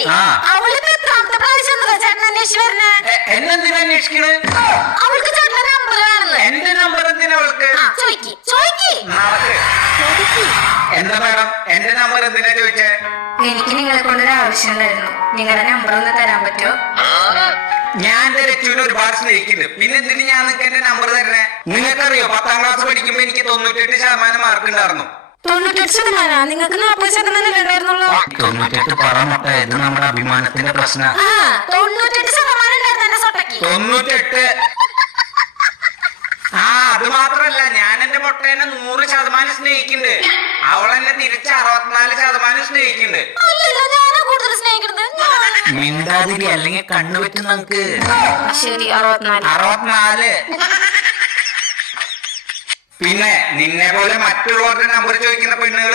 പെണ്ണില്ലേ അവളിപ്പോ എത്രാമത്തെ പ്രാവശ്യം ചേട്ടൻ അന്വേഷിച്ചു വരണേ? എന്നെന്തിനാ അന്വേഷിക്കണേ? അവൾക്ക് ചേട്ടന്റെ നമ്പർ വേണമെന്ന്. എന്റെ നമ്പർ എന്തിനാ അവൾക്ക്? ചോദിക്ക്. എന്താ മാഡം എന്റെ നമ്പർ എന്തിനാ ചോദിച്ചേ? എനിക്ക് നിങ്ങളെ കൊണ്ടൊരു ആവശ്യം ഉണ്ടായിരുന്നു. നിങ്ങളുടെ നമ്പർ ഒന്ന് തരാൻ പറ്റുമോ? ഞാൻ എന്റെ ലക്ഷ്മിനെ ഒരുപാട് സ്നേഹിക്കുന്നുണ്ട്. പിന്നെ എന്തിന് ഞാൻ നിങ്ങൾക്ക് എന്റെ നമ്പർ തരണേ? നിങ്ങൾക്കറിയോ 10ാം ക്ലാസ് പഠിക്കുമ്പോ എനിക്ക് 98% മാർക്ക് ഉണ്ടായിരുന്നു. 98%? നിങ്ങൾക്ക് 40% ഉണ്ടായിരുന്നുള്ളൂ. 98 പറമട്ട ഇത് നമ്മുടെ അഭിമാനത്തിന്റെ പ്രശ്നം. 98% ഉണ്ടായിരുന്നു എന്റെ സൊട്ടയ്ക്ക്. 98. അത് മാത്രല്ല ഞാൻ എന്റെ മുട്ടേനെ 100% സ്നേഹിക്കുന്നുണ്ട്. അവളെന്നെ തിരിച്ച് 64% സ്നേഹിക്കുന്നുണ്ട്. മിണ്ടാതിരി അല്ലെങ്കിൽ കണ്ണുപറ്റും നമുക്ക്. ശരി 64. പിന്നെ നിന്നെ പോലെ മറ്റുള്ളവരുടെ നമ്പർ ചോദിക്കുന്ന പെണ്ണുകൾ